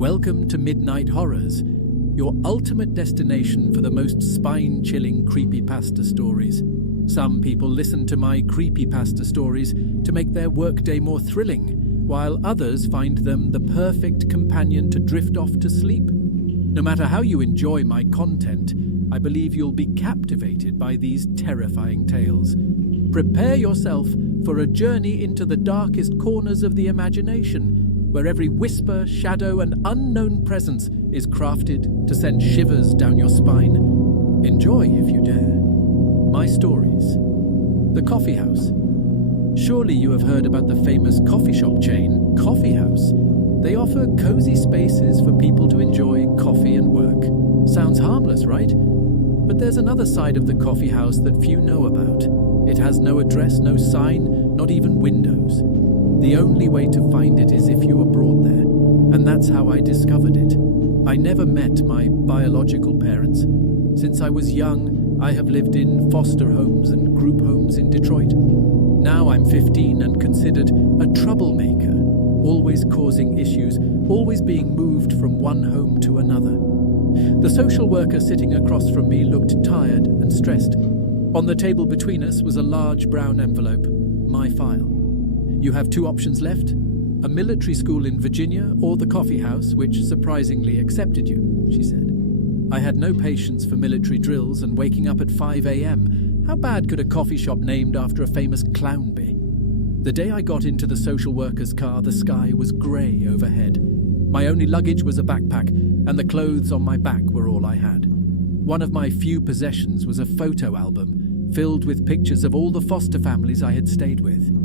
Welcome to Midnight Horrors, your ultimate destination for the most spine-chilling creepypasta stories. Some people listen to my creepypasta stories to make their workday more thrilling, while others find them the perfect companion to drift off to sleep. No matter how you enjoy my content, I believe you'll be captivated by these terrifying tales. Prepare yourself for a journey into the darkest corners of the imagination, where every whisper, shadow, and unknown presence is crafted to send shivers down your spine. Enjoy if you dare. My stories. The Coffee House. Surely you have heard about the famous coffee shop chain, Coffee House. They offer cozy spaces for people to enjoy coffee and work. Sounds harmless, right? But there's another side of the coffee house that few know about. It has no address, no sign, not even windows. The only way to find it is if you were brought there, and that's how I discovered it. I never met my biological parents. Since I was young, I have lived in foster homes and group homes in Detroit. Now I'm 15 and considered a troublemaker, always causing issues, always being moved from one home to another. The social worker sitting across from me looked tired and stressed. On the table between us was a large brown envelope, my file. You have two options left, a military school in Virginia or the coffee house, which surprisingly accepted you, she said. I had no patience for military drills and waking up at 5 a.m. How bad could a coffee shop named after a famous clown be? The day I got into the social worker's car, the sky was grey overhead. My only luggage was a backpack, and the clothes on my back were all I had. One of my few possessions was a photo album filled with pictures of all the foster families I had stayed with.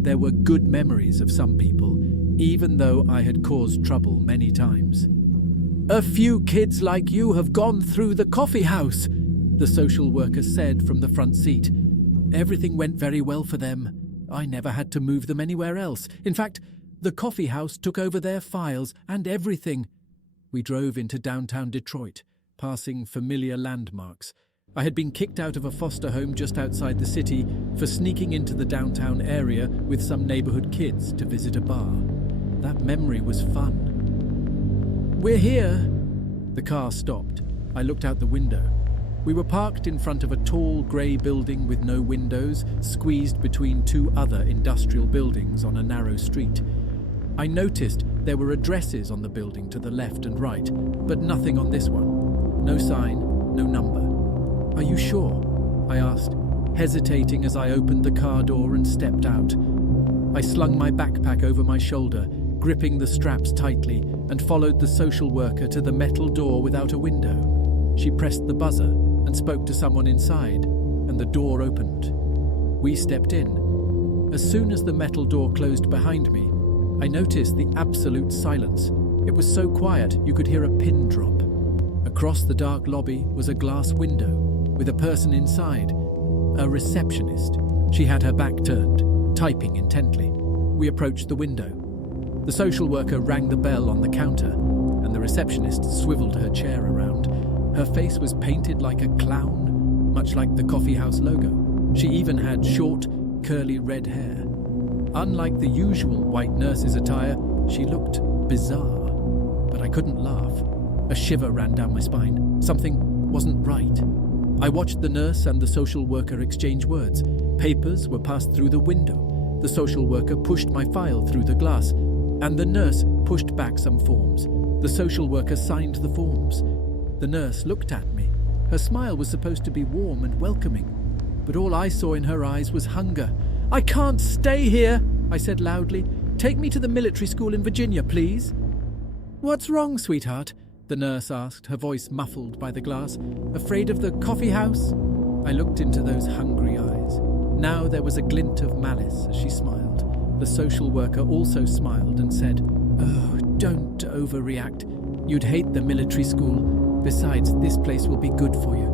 There were good memories of some people, even though I had caused trouble many times. "A few kids like you have gone through the coffee house," the social worker said from the front seat. "Everything went very well for them. I never had to move them anywhere else. In fact, the coffee house took over their files and everything." We drove into downtown Detroit, passing familiar landmarks. I had been kicked out of a foster home just outside the city for sneaking into the downtown area with some neighborhood kids to visit a bar. That memory was fun. "We're here." The car stopped. I looked out the window. We were parked in front of a tall grey building with no windows, squeezed between two other industrial buildings on a narrow street. I noticed there were addresses on the building to the left and right, but nothing on this one. No sign, no number. "Are you sure?" I asked, hesitating as I opened the car door and stepped out. I slung my backpack over my shoulder, gripping the straps tightly, and followed the social worker to the metal door without a window. She pressed the buzzer and spoke to someone inside, and the door opened. We stepped in. As soon as the metal door closed behind me, I noticed the absolute silence. It was so quiet you could hear a pin drop. Across the dark lobby was a glass window, with a person inside, a receptionist. She had her back turned, typing intently. We approached the window. The social worker rang the bell on the counter, and the receptionist swiveled her chair around. Her face was painted like a clown, much like the coffee house logo. She even had short, curly red hair. Unlike the usual white nurse's attire, she looked bizarre, but I couldn't laugh. A shiver ran down my spine. Something wasn't right. I watched the nurse and the social worker exchange words. Papers were passed through the window. The social worker pushed my file through the glass, and the nurse pushed back some forms. The social worker signed the forms. The nurse looked at me. Her smile was supposed to be warm and welcoming, but all I saw in her eyes was hunger. "I can't stay here," I said loudly. "Take me to the military school in Virginia, please." "What's wrong, sweetheart?" the nurse asked, her voice muffled by the glass. "Afraid of the coffee house?" I looked into those hungry eyes. Now there was a glint of malice as she smiled. The social worker also smiled and said, "Oh, don't overreact. You'd hate the military school. Besides, this place will be good for you."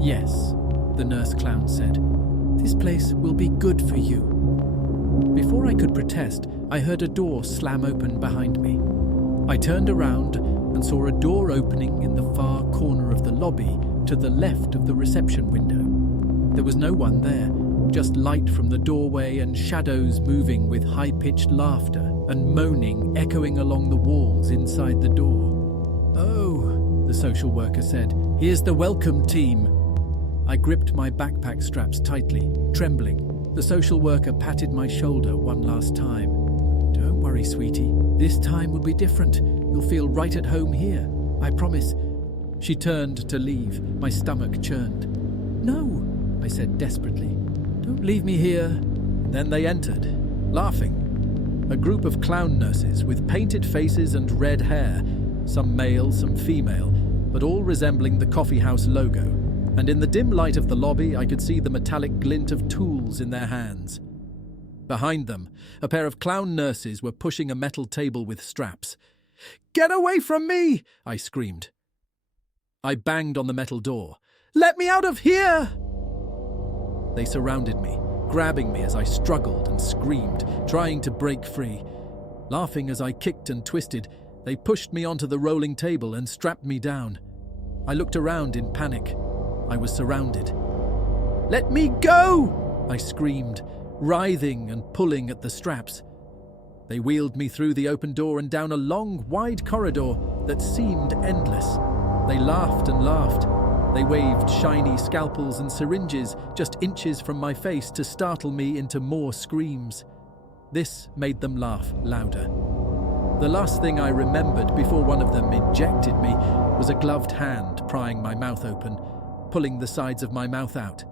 "Yes," the nurse clown said. "This place will be good for you." Before I could protest, I heard a door slam open behind me. I turned around and saw a door opening in the far corner of the lobby to the left of the reception window. There was no one there, just light from the doorway and shadows moving with high-pitched laughter and moaning echoing along the walls inside the door. "Oh," the social worker said, "here's the welcome team." I gripped my backpack straps tightly, trembling. The social worker patted my shoulder one last time. "Don't worry, sweetie. This time will be different. You'll feel right at home here. I promise." She turned to leave. My stomach churned. "No," I said desperately. "Don't leave me here." Then they entered, laughing. A group of clown nurses with painted faces and red hair, some male, some female, but all resembling the coffeehouse logo. And in the dim light of the lobby, I could see the metallic glint of tools in their hands. Behind them, a pair of clown nurses were pushing a metal table with straps. "Get away from me!" I screamed. I banged on the metal door. "Let me out of here!" They surrounded me, grabbing me as I struggled and screamed, trying to break free. Laughing as I kicked and twisted, they pushed me onto the rolling table and strapped me down. I looked around in panic. I was surrounded. "Let me go!" I screamed, writhing and pulling at the straps. They wheeled me through the open door and down a long, wide corridor that seemed endless. They laughed and laughed. They waved shiny scalpels and syringes just inches from my face to startle me into more screams. This made them laugh louder. The last thing I remembered before one of them injected me was a gloved hand prying my mouth open, pulling the sides of my mouth out,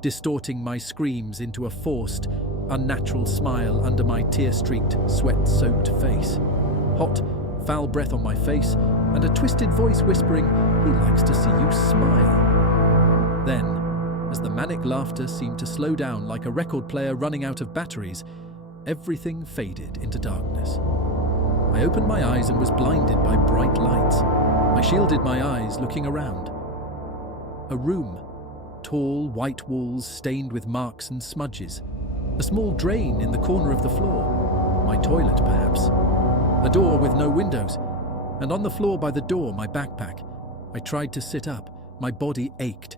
distorting my screams into a forced, unnatural smile under my tear-streaked, sweat-soaked face. Hot, foul breath on my face, and a twisted voice whispering, "He likes to see you smile." Then, as the manic laughter seemed to slow down like a record player running out of batteries, everything faded into darkness. I opened my eyes and was blinded by bright lights. I shielded my eyes, looking around. A room. Tall, white walls stained with marks and smudges. A small drain in the corner of the floor. My toilet, perhaps. A door with no windows. And on the floor by the door, my backpack. I tried to sit up. My body ached.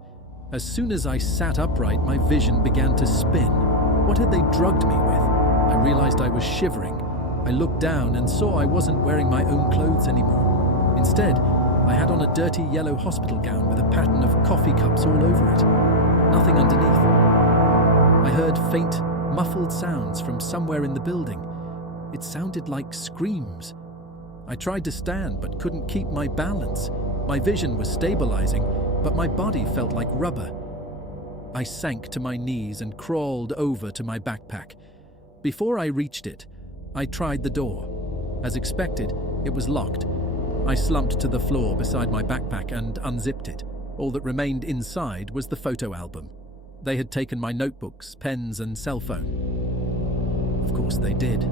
As soon as I sat upright, my vision began to spin. What had they drugged me with? I realized I was shivering. I looked down and saw I wasn't wearing my own clothes anymore. Instead, I had on a dirty yellow hospital gown with a pattern of coffee cups all over it. Nothing underneath. I heard faint, muffled sounds from somewhere in the building. It sounded like screams. I tried to stand but couldn't keep my balance. My vision was stabilizing, but my body felt like rubber. I sank to my knees and crawled over to my backpack. Before I reached it, I tried the door. As expected, it was locked. I slumped to the floor beside my backpack and unzipped it. All that remained inside was the photo album. They had taken my notebooks, pens, and cell phone. Of course they did.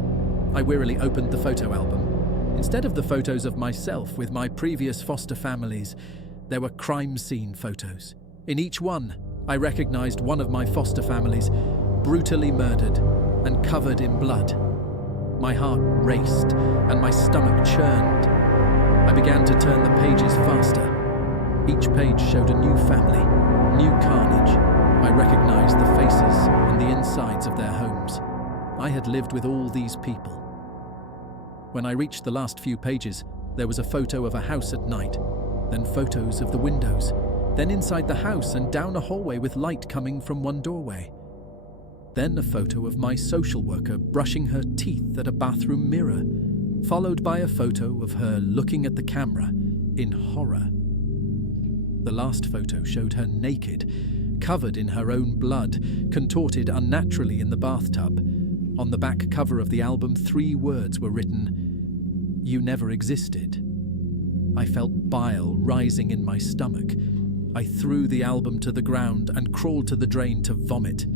I wearily opened the photo album. Instead of the photos of myself with my previous foster families, there were crime scene photos. In each one, I recognized one of my foster families, brutally murdered and covered in blood. My heart raced and my stomach churned. I began to turn the pages faster. Each page showed a new family, new carnage. I recognized the faces and the insides of their homes. I had lived with all these people. When I reached the last few pages, there was a photo of a house at night, then photos of the windows, then inside the house and down a hallway with light coming from one doorway. Then a photo of my social worker brushing her teeth at a bathroom mirror, followed by a photo of her looking at the camera in horror. The last photo showed her naked, covered in her own blood, contorted unnaturally in the bathtub. On the back cover of the album, 3 words were written, "You never existed." I felt bile rising in my stomach. I threw the album to the ground and crawled to the drain to vomit.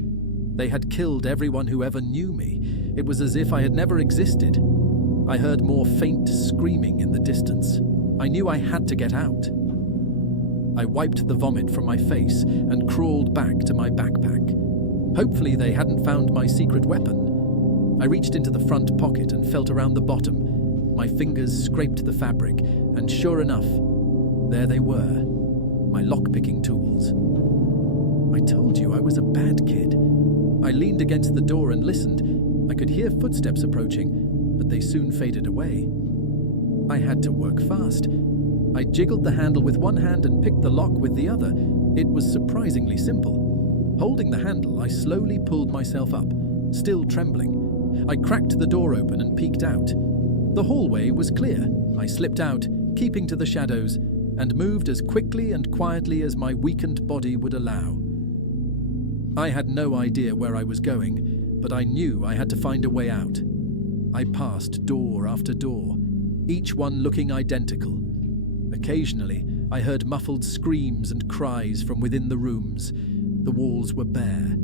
They had killed everyone who ever knew me. It was as if I had never existed. I heard more faint screaming in the distance. I knew I had to get out. I wiped the vomit from my face and crawled back to my backpack. Hopefully they hadn't found my secret weapon. I reached into the front pocket and felt around the bottom. My fingers scraped the fabric, and sure enough, there they were, my lockpicking tools. I told you I was a bad kid. I leaned against the door and listened. I could hear footsteps approaching, but they soon faded away. I had to work fast. I jiggled the handle with one hand and picked the lock with the other. It was surprisingly simple. Holding the handle, I slowly pulled myself up, still trembling. I cracked the door open and peeked out. The hallway was clear. I slipped out, keeping to the shadows, and moved as quickly and quietly as my weakened body would allow. I had no idea where I was going, but I knew I had to find a way out. I passed door after door, each one looking identical. Occasionally, I heard muffled screams and cries from within the rooms. The walls were bare,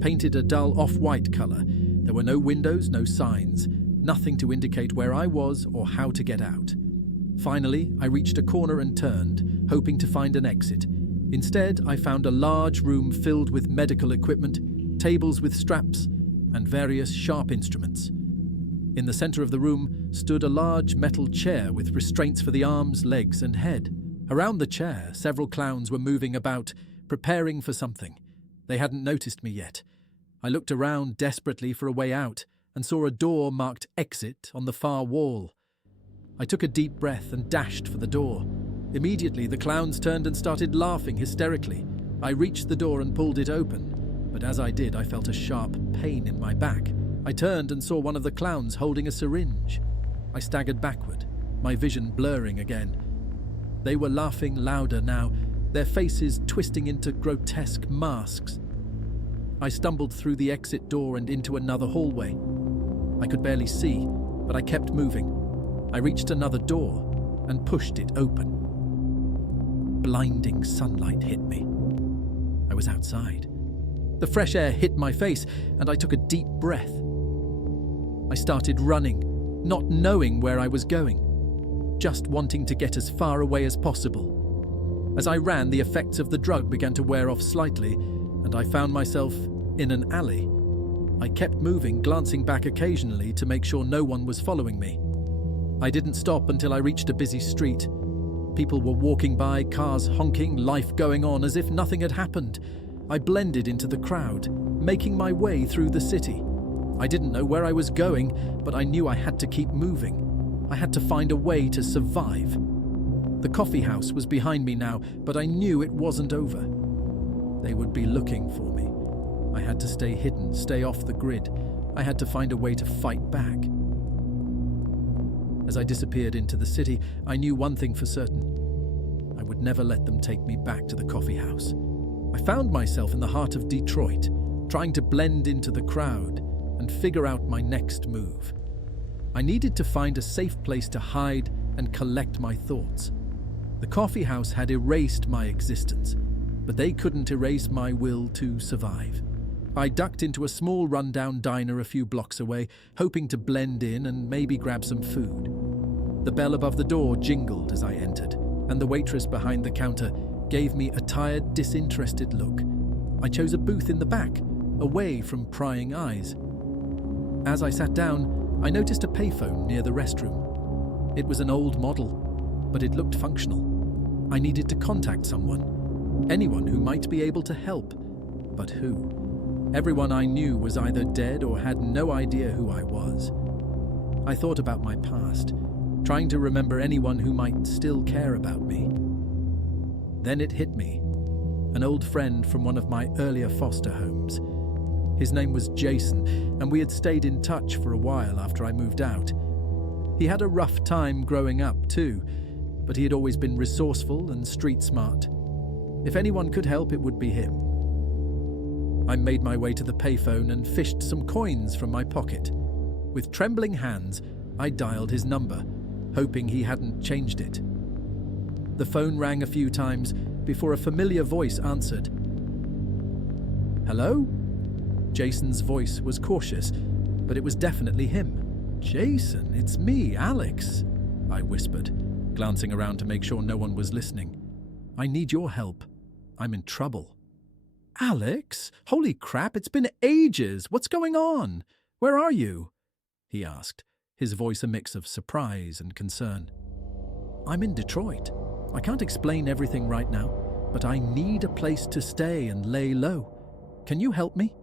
painted a dull off-white colour. There were no windows, no signs, nothing to indicate where I was or how to get out. Finally, I reached a corner and turned, hoping to find an exit. Instead, I found a large room filled with medical equipment, tables with straps, and various sharp instruments. In the center of the room stood a large metal chair with restraints for the arms, legs, and head. Around the chair, several clowns were moving about, preparing for something. They hadn't noticed me yet. I looked around desperately for a way out and saw a door marked Exit on the far wall. I took a deep breath and dashed for the door. Immediately, the clowns turned and started laughing hysterically. I reached the door and pulled it open, but as I did, I felt a sharp pain in my back. I turned and saw one of the clowns holding a syringe. I staggered backward, my vision blurring again. They were laughing louder now, their faces twisting into grotesque masks. I stumbled through the exit door and into another hallway. I could barely see, but I kept moving. I reached another door and pushed it open. Blinding sunlight hit me. I was outside. The fresh air hit my face, and I took a deep breath. I started running, not knowing where I was going, just wanting to get as far away as possible. As I ran, the effects of the drug began to wear off slightly, and I found myself in an alley. I kept moving, glancing back occasionally to make sure no one was following me. I didn't stop until I reached a busy street. People were walking by, cars honking, life going on as if nothing had happened. I blended into the crowd, making my way through the city. I didn't know where I was going, but I knew I had to keep moving. I had to find a way to survive. The coffee house was behind me now, but I knew it wasn't over. They would be looking for me. I had to stay hidden, stay off the grid. I had to find a way to fight back. As I disappeared into the city, I knew one thing for certain. I would never let them take me back to the coffee house. I found myself in the heart of Detroit, trying to blend into the crowd and figure out my next move. I needed to find a safe place to hide and collect my thoughts. The coffee house had erased my existence, but they couldn't erase my will to survive. I ducked into a small rundown diner a few blocks away, hoping to blend in and maybe grab some food. The bell above the door jingled as I entered, and the waitress behind the counter gave me a tired, disinterested look. I chose a booth in the back, away from prying eyes. As I sat down, I noticed a payphone near the restroom. It was an old model, but it looked functional. I needed to contact someone, anyone who might be able to help. But who? Everyone I knew was either dead or had no idea who I was. I thought about my past, trying to remember anyone who might still care about me. Then it hit me. An old friend from one of my earlier foster homes. His name was Jason, and we had stayed in touch for a while after I moved out. He had a rough time growing up too, but he had always been resourceful and street smart. If anyone could help, it would be him. I made my way to the payphone and fished some coins from my pocket. With trembling hands, I dialed his number, hoping he hadn't changed it. The phone rang a few times before a familiar voice answered. "Hello?" Jason's voice was cautious, but it was definitely him. "Jason, it's me, Alex," I whispered, glancing around to make sure no one was listening. "I need your help. I'm in trouble." "Alex? Holy crap, it's been ages! What's going on? Where are you?" he asked, his voice a mix of surprise and concern. "I'm in Detroit. I can't explain everything right now, but I need a place to stay and lay low. Can you help me?"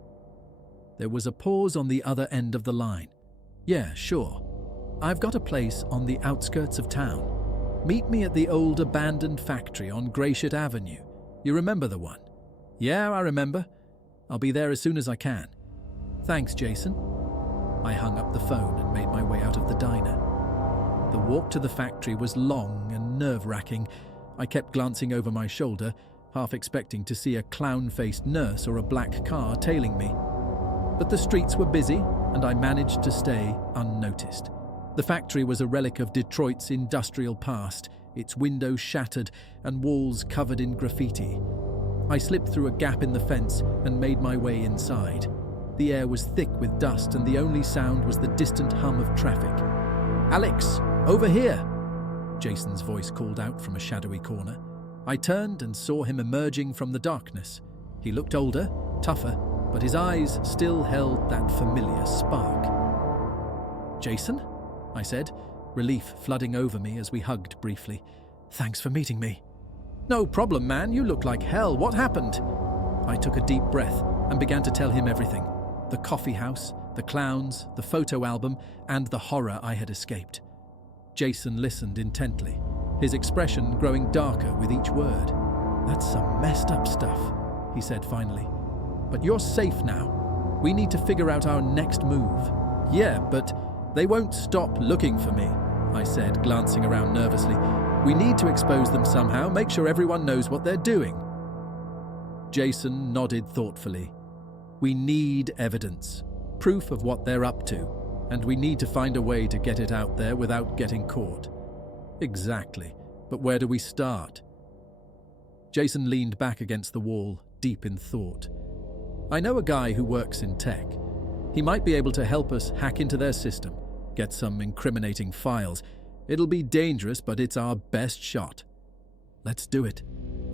There was a pause on the other end of the line. Yeah, sure. I've got a place on the outskirts of town. Meet me at the old abandoned factory on Gratiot Avenue. You remember the one? Yeah, I remember. I'll be there as soon as I can. Thanks, Jason. I hung up the phone and made my way out of the diner. The walk to the factory was long and nerve-wracking. I kept glancing over my shoulder, half expecting to see a clown-faced nurse or a black car tailing me. But the streets were busy, and I managed to stay unnoticed. The factory was a relic of Detroit's industrial past, its windows shattered and walls covered in graffiti. I slipped through a gap in the fence and made my way inside. The air was thick with dust, and the only sound was the distant hum of traffic. "Alex, over here!" Jason's voice called out from a shadowy corner. I turned and saw him emerging from the darkness. He looked older, tougher, but his eyes still held that familiar spark. "Jason?" I said, relief flooding over me as we hugged briefly. "Thanks for meeting me." "No problem, man. You look like hell. What happened?" I took a deep breath and began to tell him everything. The coffee house, the clowns, the photo album, and the horror I had escaped. Jason listened intently, his expression growing darker with each word. "That's some messed up stuff," he said finally. "But you're safe now. We need to figure out our next move." "Yeah, but they won't stop looking for me," I said, glancing around nervously. "We need to expose them somehow, make sure everyone knows what they're doing." Jason nodded thoughtfully. "We need evidence, proof of what they're up to, and we need to find a way to get it out there without getting caught." "Exactly, but where do we start?" Jason leaned back against the wall, deep in thought. "I know a guy who works in tech. He might be able to help us hack into their system, get some incriminating files. It'll be dangerous, but it's our best shot." "Let's do it,"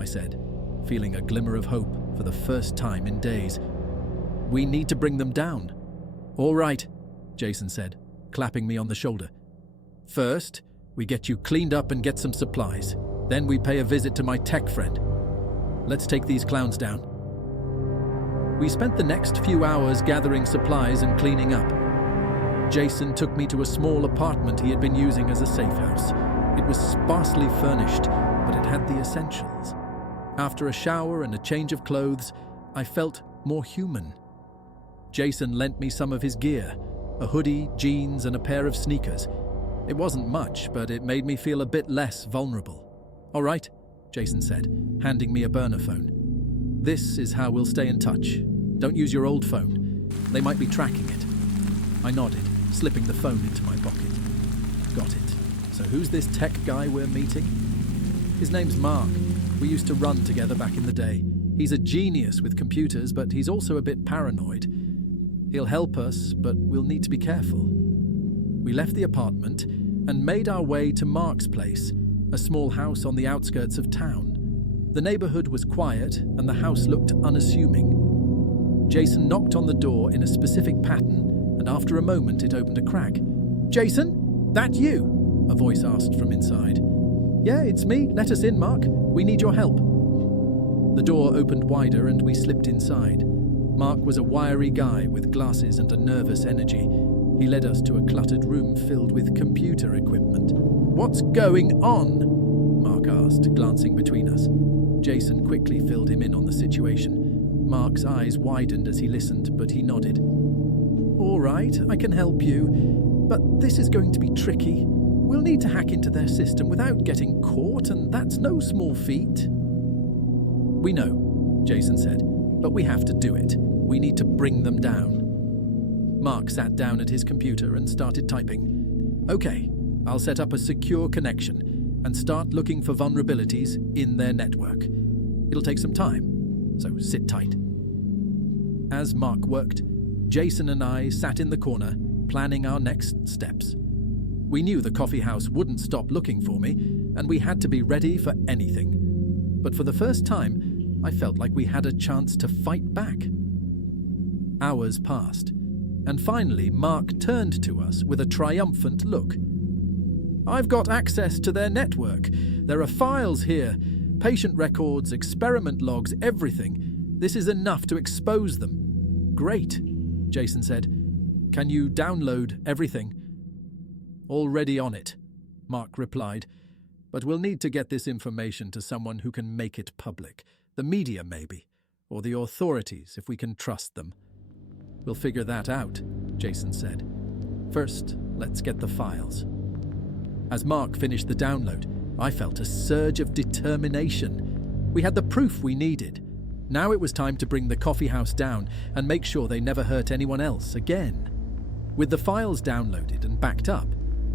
I said, feeling a glimmer of hope for the first time in days. "We need to bring them down." "All right," Jason said, clapping me on the shoulder. "First, we get you cleaned up and get some supplies. Then we pay a visit to my tech friend. Let's take these clowns down." We spent the next few hours gathering supplies and cleaning up. Jason took me to a small apartment he had been using as a safe house. It was sparsely furnished, but it had the essentials. After a shower and a change of clothes, I felt more human. Jason lent me some of his gear, a hoodie, jeans, and a pair of sneakers. It wasn't much, but it made me feel a bit less vulnerable. "All right," Jason said, handing me a burner phone. "This is how we'll stay in touch. Don't use your old phone. They might be tracking it." I nodded, slipping the phone into my pocket. "Got it. So who's this tech guy we're meeting?" "His name's Mark. We used to run together back in the day. He's a genius with computers, but he's also a bit paranoid. He'll help us, but we'll need to be careful." We left the apartment and made our way to Mark's place, a small house on the outskirts of town. The neighborhood was quiet and the house looked unassuming. Jason knocked on the door in a specific pattern, and after a moment it opened a crack. "Jason, that you?" a voice asked from inside. "Yeah, it's me. Let us in, Mark. We need your help." The door opened wider and we slipped inside. Mark was a wiry guy with glasses and a nervous energy. He led us to a cluttered room filled with computer equipment. "What's going on?" Mark asked, glancing between us. Jason quickly filled him in on the situation. Mark's eyes widened as he listened, but he nodded. "All right, I can help you, but this is going to be tricky. We'll need to hack into their system without getting caught, and that's no small feat." "We know," Jason said, "but we have to do it. We need to bring them down." Mark sat down at his computer and started typing. "Okay, I'll set up a secure connection and start looking for vulnerabilities in their network. It'll take some time, so sit tight." As Mark worked, Jason and I sat in the corner, planning our next steps. We knew the coffee house wouldn't stop looking for me, and we had to be ready for anything. But for the first time, I felt like we had a chance to fight back. Hours passed, and finally Mark turned to us with a triumphant look. "I've got access to their network. There are files here, patient records, experiment logs, everything. This is enough to expose them." "Great," Jason said. "Can you download everything?" "Already on it," Mark replied. "But we'll need to get this information to someone who can make it public. The media, maybe. Or the authorities, if we can trust them." "We'll figure that out," Jason said. "First, let's get the files." As Mark finished the download, I felt a surge of determination. We had the proof we needed. Now it was time to bring the coffee house down and make sure they never hurt anyone else again. With the files downloaded and backed up,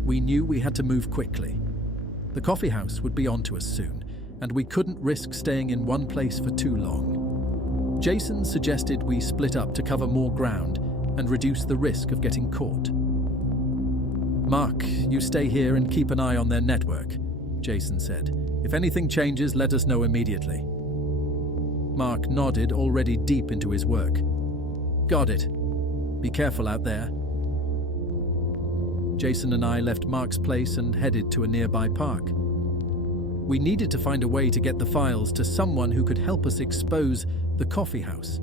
we knew we had to move quickly. The coffee house would be on to us soon, and we couldn't risk staying in one place for too long. Jason suggested we split up to cover more ground and reduce the risk of getting caught. "Mark, you stay here and keep an eye on their network," Jason said. "If anything changes, let us know immediately." Mark nodded, already deep into his work. "Got it. Be careful out there." Jason and I left Mark's place and headed to a nearby park. We needed to find a way to get the files to someone who could help us expose the coffee house.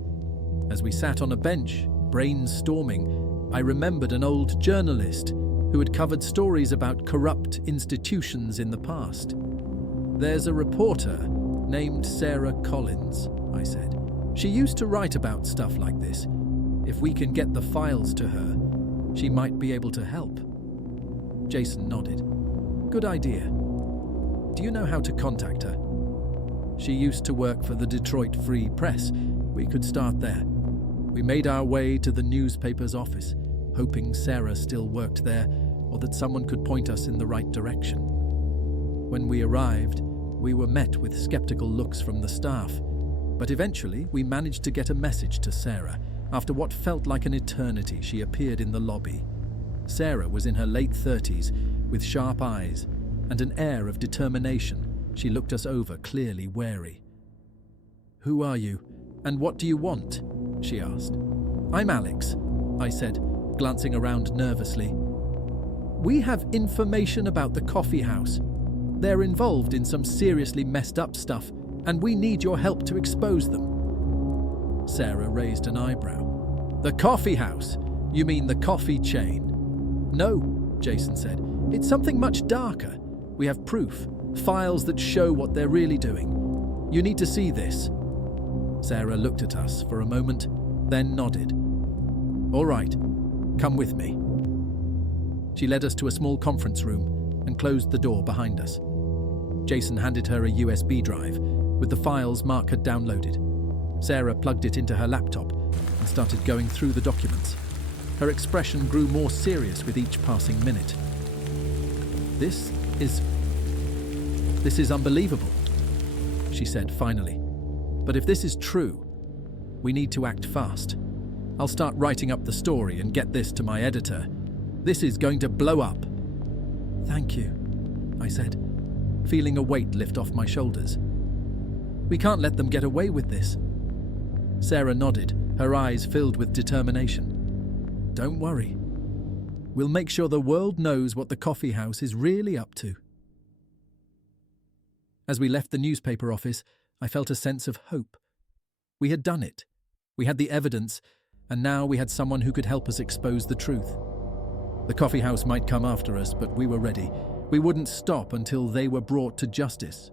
As we sat on a bench, brainstorming, I remembered an old journalist who had covered stories about corrupt institutions in the past. "There's a reporter named Sarah Collins," I said. "She used to write about stuff like this. If we can get the files to her, she might be able to help." Jason nodded. "Good idea. Do you know how to contact her?" "She used to work for the Detroit Free Press. We could start there." We made our way to the newspaper's office, hoping Sarah still worked there or that someone could point us in the right direction. When we arrived, we were met with skeptical looks from the staff, but eventually we managed to get a message to Sarah. After what felt like an eternity, she appeared in the lobby. Sarah was in her late 30s, with sharp eyes and an air of determination. She looked us over, clearly wary. "Who are you, and what do you want?" she asked. "I'm Alex," I said, glancing around nervously. "We have information about the coffee house. They're involved in some seriously messed up stuff, and we need your help to expose them." Sarah raised an eyebrow. "The coffee house? You mean the coffee chain?" "No," Jason said. "It's something much darker. We have proof, files that show what they're really doing. You need to see this." Sarah looked at us for a moment, then nodded. "All right, come with me." She led us to a small conference room and closed the door behind us. Jason handed her a USB drive with the files Mark had downloaded. Sarah plugged it into her laptop and started going through the documents. Her expression grew more serious with each passing minute. This is unbelievable," she said finally. "But if this is true, we need to act fast. I'll start writing up the story and get this to my editor. This is going to blow up." "Thank you," I said, feeling a weight lift off my shoulders. "We can't let them get away with this." Sarah nodded, her eyes filled with determination. "Don't worry. We'll make sure the world knows what the coffee house is really up to." As we left the newspaper office, I felt a sense of hope. We had done it. We had the evidence, and now we had someone who could help us expose the truth. The coffee house might come after us, but we were ready. We wouldn't stop until they were brought to justice.